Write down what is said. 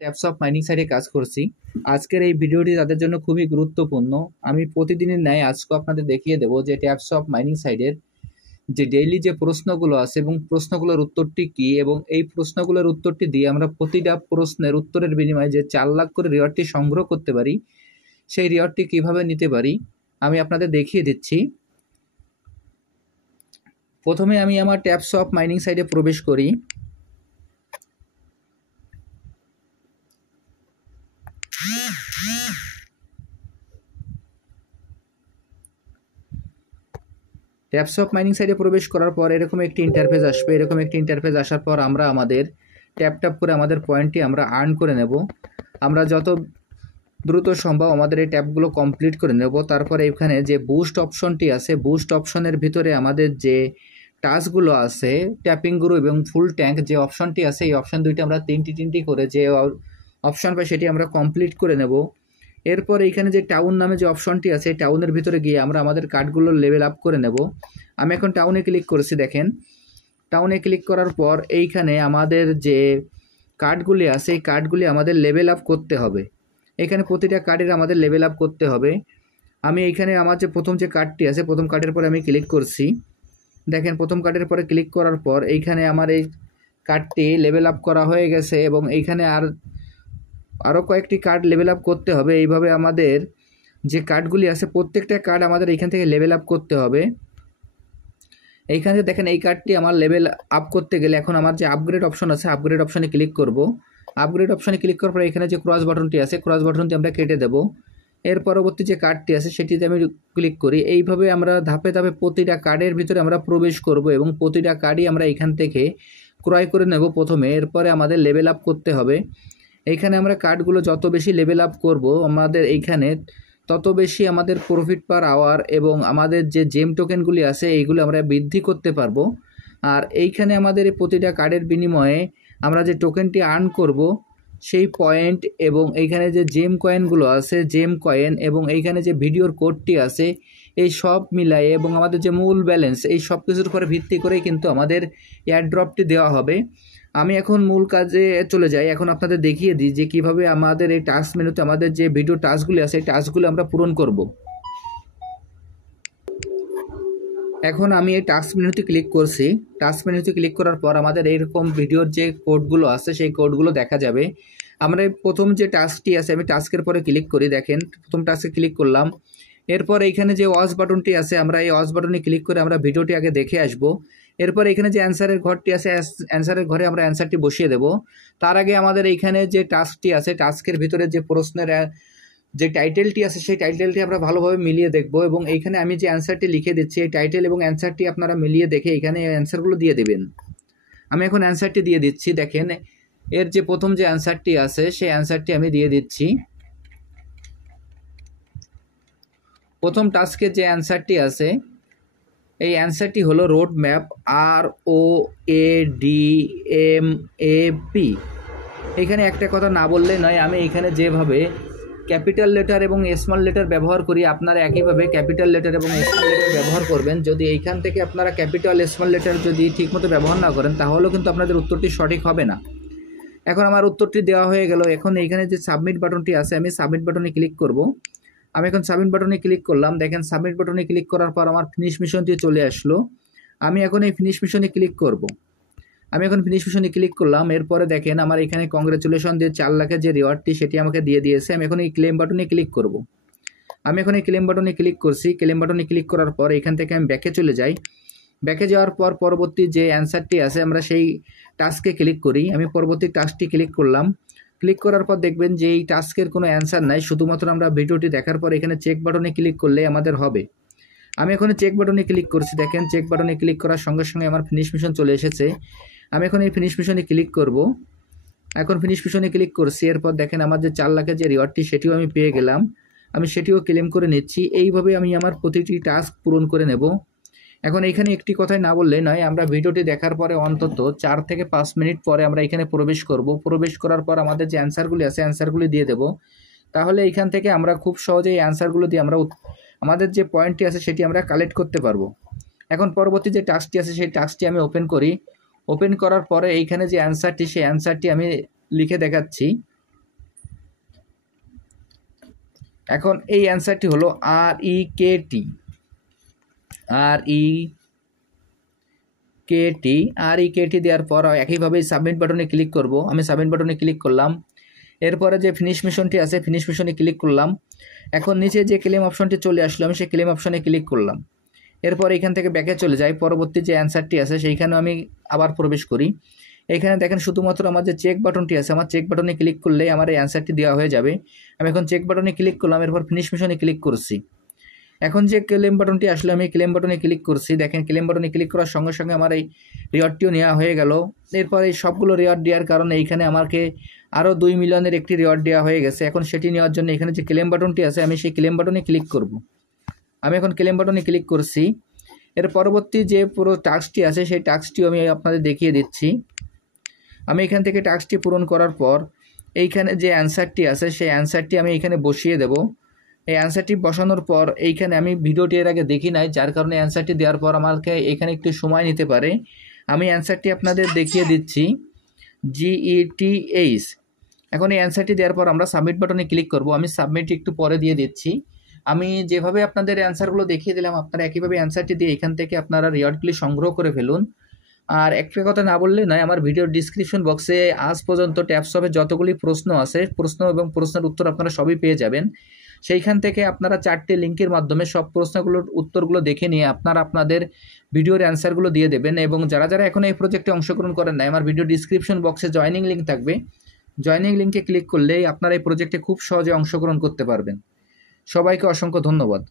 Taps of mining সাইটে কাজ করছি। আজকের এই ভিডিওটি তাদের জন্য খুবই গুরুত্বপূর্ণ। আমি প্রতিদিনের ন্যায় আজকে আপনাদের দেখিয়ে দেবো যে ট্যাপস অফ মাইনিং সাইটের যে ডেইলি যে প্রশ্নগুলো আছে এবং প্রশ্নগুলোর উত্তরটি কি, এবং এই প্রশ্নগুলোর উত্তরটি দিয়ে আমরা প্রতিটা প্রশ্নের উত্তরের বিনিময়ে যে 4 লাখ করে রিওয়ার্ডটি সংগ্রহ করতে পারি, সেই রিওয়ার্ডটি কিভাবে নিতে পারি আমি আপনাদের দেখিয়ে দিচ্ছি। প্রথমে আমি আমার ট্যাপস অফ মাইনিং সাইটে প্রবেশ করি। ট্যাপস অফ মাইনিং সাইটে প্রবেশ করার পর এরকম একটি ইন্টারফেস আসবে। এরকম একটি ইন্টারফেস আসার পর আমরা আমাদের ট্যাপ করে আমাদের পয়েন্টটি আমরা আর্ন করে নেব। আমরা যত দ্রুত সম্ভব আমাদের এই ট্যাপগুলো কমপ্লিট করে নেব। তারপরে এখানে যে বুস্ট অপশনটি আছে, বুস্ট অপশনের ভিতরে আমাদের যে টাস্কগুলো আছে, ট্যাপিং গ্রো এবং ফুল ট্যাঙ্ক যে অপশনটি আছে, এই অপশন দুইটা আমরা তিনটি করে যে অপশন পাই সেটি আমরা কমপ্লিট করে নেব। এরপর এইখানে যে টাউন নামে যে অপশনটি আছে, টাউনের ভিতরে গিয়ে আমরা আমাদের কার্ডগুলো লেভেল আপ করে নেব। আমি এখন টাউনে ক্লিক করেছি। দেখেন, টাউনে ক্লিক করার পর এইখানে আমাদের যে কার্ডগুলি আছে এই কার্ডগুলি আমাদের লেভেল আপ করতে হবে। এখানে প্রতিটা কার্ডের আমাদের লেভেল আপ করতে হবে। আমি এইখানে আমার যে প্রথম যে কার্ডটি আছে, প্রথম কার্ডের পরে আমি ক্লিক করছি। দেখেন, প্রথম কার্ডের পরে ক্লিক করার পর এইখানে আমার এই কার্ডটি লেভেল আপ করা হয়ে গেছে এবং এইখানে আরও কয়েকটি কার্ড লেভেল আপ করতে হবে। এইভাবে আমাদের যে কার্ডগুলি আছে প্রত্যেকটা কার্ড আমাদের এইখান থেকে লেভেল আপ করতে হবে। এইখানে দেখেন, এই কার্ডটি আমার লেভেল আপ করতে গেলে এখন আমার যে আপগ্রেড অপশন আছে, আপগ্রেড অপশনে ক্লিক করব। আপগ্রেড অপশনে ক্লিক করার পর এখানে যে ক্রস বাটনটি আছে, ক্রস বাটনটি আমরা কেটে দেব। এর পরবর্তী যে কার্ডটি আছে সেটিতে আমি ক্লিক করি। এইভাবে আমরা ধাপে ধাপে প্রতিটা কার্ডের ভিতরে আমরা প্রবেশ করব এবং প্রতিটা কার্ডই আমরা এখান থেকে ক্রয় করে নেব প্রথমে। এরপরে আমাদের লেভেল আপ করতে হবে। এইখানে আমরা কার্ডগুলো যত বেশি লেভেল আপ করব আমাদের এইখানে তত বেশি আমাদের প্রফিট পার আওয়ার এবং আমাদের যে জেম টোকেনগুলি আছে এইগুলো আমরা বৃদ্ধি করতে পারবো। আর এইখানে আমাদের প্রতিটা কার্ডের বিনিময়ে আমরা যে টোকেনটি আর্ন করব সেই পয়েন্ট এবং এইখানে যে জেম কয়েনগুলো আছে, জেম কয়েন এবং এইখানে যে ভিডিওর কোডটি আছে, এই সব মিলায়ে এবং আমাদের যে মূল ব্যালেন্স, এই সব কিছুর উপরে ভিত্তি করেই কিন্তু আমাদের এয়ারড্রপটি দেওয়া হবে। আমি এখন মূল কাজে চলে যাই। এখন আপনাদের দেখিয়ে দিই যে কিভাবে আমাদের এই টাস্ক মেনুতে আমাদের যে ভিডিও টাস্কগুলি আছে এই টাস্কগুলো আমরা পূরণ করব। এখন আমি এই টাস্ক মেনুতে ক্লিক করছি। টাস্ক মেনুতে ক্লিক করার পর আমাদের এইরকম ভিডিওর যে কোডগুলো আছে সেই কোডগুলো দেখা যাবে। আমরা প্রথম যে টাস্কটি আছে, আমি টাস্কের পরে ক্লিক করি। দেখেন, প্রথম টাস্কে ক্লিক করলাম। এরপর এইখানে যে ওয়াচ বাটনটি আছে, আমরা এই ওয়াচ বাটনে ক্লিক করে আমরা ভিডিওটি আগে দেখে আসব। এরপর এখানে যে অ্যান্সারের ঘরটি আছে, অ্যান্সারের ঘরে আমরা অ্যান্সারটি বসিয়ে দেব। তার আগে আমাদের এইখানে যে টাস্কটি আছে, টাস্কের ভিতরে যে প্রশ্নের যে টাইটেলটি আছে সেই টাইটেলটি আমরা ভালোভাবে মিলিয়ে দেখব এবং এইখানে আমি যে অ্যান্সারটি লিখে দিচ্ছি এই টাইটেল এবং অ্যান্সারটি আপনারা মিলিয়ে দেখে এখানে অ্যান্সারগুলো দিয়ে দেবেন। আমি এখন অ্যান্সারটি দিয়ে দিচ্ছি। দেখেন, এর যে প্রথম যে অ্যান্সারটি আছে সেই অ্যান্সারটি আমি দিয়ে দিচ্ছি। প্রথম টাস্কের যে অ্যান্সারটি আছে এই অ্যান্সারটি হলো রোড ম্যাপ, ROADMAP। এখানে একটা কথা না বললে নয়, আমি এখানে যেভাবে ক্যাপিটাল লেটার এবং স্মল লেটার ব্যবহার করি আপনারা একইভাবে ক্যাপিটাল লেটার এবং স্মল লেটার ব্যবহার করবেন। যদি এইখান থেকে আপনারা ক্যাপিটাল স্মল লেটার যদি ঠিকমতো ব্যবহার না করেন তাহলেও কিন্তু আপনাদের উত্তরটি সঠিক হবে না। এখন আমার উত্তরটি দেওয়া হয়ে গেল। এখন এইখানে যে সাবমিট বাটনটি আছে, আমি সাবমিট বাটনে ক্লিক করব। আমি এখন সাবমিট বাটনে ক্লিক করলাম। দেখেন, সাবমিট বাটনে ক্লিক করার পর আমার ফিনিশ মিশনটি চলে আসলো। আমি এখন এই ফিনিশ মিশনে ক্লিক করব। আমি এখন ফিনিশ মিশনে ক্লিক করলাম। এরপরে দেখেন আমার এখানে কংগ্রেচুলেশন যে 4 লাখের যে রিওয়ার্ডটি সেটি আমাকে দিয়ে দিয়েছে। আমি এখন এই ক্লেম বাটনে ক্লিক করব। আমি এখন এই ক্লেম বাটনে ক্লিক করছি। ক্লেম বাটনে ক্লিক করার পর এখান থেকে আমি ব্যাকে চলে যাই। ব্যাকে যাওয়ার পর পরবর্তী যে অ্যান্সারটি আছে আমরা সেই টাস্কে ক্লিক করি। আমি পরবর্তী টাস্কটি ক্লিক করলাম। ক্লিক করার পর দেখবেন যে এই টাস্কের কোনো অ্যান্সার নাই, শুধুমাত্র আমরা ভিডিওটি দেখার পর এখানে চেক বাটনে ক্লিক করলে আমাদের হবে। আমি এখন চেক বাটনে ক্লিক করছি। দেখেন, চেক বাটনে ক্লিক করার সঙ্গে সঙ্গে আমার ফিনিশ মিশন চলে এসেছে। আমি এখন এই ফিনিশ মিশনে ক্লিক করব। এখন ফিনিশ মিশনে ক্লিক করছি। এরপর দেখেন আমার যে 4 লাখের যে রিওয়ার্ডটি সেটিও আমি পেয়ে গেলাম। আমি সেটিও ক্লেম করে নিচ্ছি। এইভাবে আমি আমার প্রতিটি টাস্ক পূরণ করে নেব। এখন এখানে একটি কথাই না বললে নয়, আমরা ভিডিওটি দেখার পরে অন্তত 4 থেকে 5 মিনিট পরে আমরা এখানে প্রবেশ করব। প্রবেশ করার পর আমাদের যে অ্যান্সারগুলি আছে অ্যান্সারগুলি দিয়ে দেব। তাহলে এইখান থেকে আমরা খুব সহজেই অ্যান্সারগুলো দিয়ে আমরা আমাদের যে পয়েন্টটি আছে সেটি আমরা কালেক্ট করতে পারবো। এখন পরবর্তী যে টাস্কটি আছে সেই টাস্কটি আমি ওপেন করি। ওপেন করার পরে এইখানে যে অ্যান্সারটি সেই অ্যান্সারটি আমি লিখে দেখাচ্ছি। এখন এই অ্যান্সারটি হলো REKT। REKT দেওয়ার পর একইভাবে সাবমিট বাটনে ক্লিক করব। আমি সাবমিট বাটনে ক্লিক করলাম। এরপরে যে ফিনিশ মিশনটি আছে ফিনিশ মিশনে ক্লিক করলাম। এখন নিচে যে ক্লেম অপশনটি চলে আসলো আমি সেই ক্লেম অপশনে ক্লিক করলাম। এরপর এখান থেকে ব্যাকে চলে যাই, পরবর্তী যে অ্যান্সারটি আছে সেইখানেও আমি আবার প্রবেশ করি। এখানে দেখেন শুধুমাত্র আমার যে চেক বাটনটি আছে, আমার চেক বাটনে ক্লিক করলেই আমার এই অ্যান্সারটি দেওয়া হয়ে যাবে। আমি এখন চেক বাটনে ক্লিক করলাম, এরপর ফিনিশ মিশনে ক্লিক করছি। এখন যে ক্লেম বাটনটি আসলে আমি ক্লেম বাটনে ক্লিক করছি। দেখেন ক্লেম বাটনে ক্লিক করার সঙ্গে সঙ্গে আমার এই রিওয়ার্ডটিও নেওয়া হয়ে গেল। এরপর এই সবগুলো রিওয়ার্ড দেওয়ার কারণে এইখানে আমাকে আরও 2 মিলিয়নের একটি রিওয়ার্ড দেওয়া হয়ে গেছে। এখন সেটি নেওয়ার জন্য এখানে যে ক্লেম বাটনটি আছে আমি সেই ক্লেম বাটনে ক্লিক করব। আমি এখন ক্লেম বাটনে ক্লিক করছি। এর পরবর্তী যে পুরো টাস্কটি আছে সেই টাস্কটিও আমি আপনাদের দেখিয়ে দিচ্ছি। আমি এখান থেকে টাস্কটি পূরণ করার পর এইখানে যে অ্যান্সারটি আছে সেই অ্যান্সারটি আমি এখানে বসিয়ে দেব। এই অ্যান্সারটি বসানোর পর এইখানে আমি ভিডিওটি এর আগে দেখি নাই, যার কারণে অ্যান্সারটি দেওয়ার পর আমাকে এখানে একটু সময় নিতে পারে। আমি অ্যান্সারটি আপনাদের দেখিয়ে দিচ্ছি, GETH। এখন এই অ্যান্সারটি দেওয়ার পর আমরা সাবমিট বাটনে ক্লিক করব। আমি সাবমিট একটু পরে দিয়ে দিচ্ছি। আমি যেভাবে আপনাদের অ্যান্সারগুলো দেখিয়ে দিলাম আপনারা একইভাবে অ্যান্সারটি দিয়ে এখান থেকে আপনারা রিওয়ার্ডগুলি সংগ্রহ করে ফেলুন। আর একটা কথা না বললে নয়, আমার ভিডিওর ডিসক্রিপশন বক্সে আজ পর্যন্ত ট্যাপসপে যতগুলি প্রশ্ন আছে প্রশ্ন এবং প্রশ্নের উত্তর আপনারা সবই পেয়ে যাবেন। সেইখান থেকে আপনারা 4টে লিঙ্কের মাধ্যমে সব প্রশ্নগুলোর উত্তরগুলো দেখে নিয়ে আপনারা আপনাদের ভিডিওর অ্যান্সারগুলো দিয়ে দেবেন। এবং যারা যারা এখন এই প্রজেক্টে অংশগ্রহণ করেন নাই, আমার ভিডিও ডিসক্রিপশন বক্সে জয়েনিং লিঙ্ক থাকবে। জয়েনিং লিঙ্কে ক্লিক করলেই আপনারা এই প্রজেক্টে খুব সহজে অংশগ্রহণ করতে পারবেন। সবাইকে অসংখ্য ধন্যবাদ।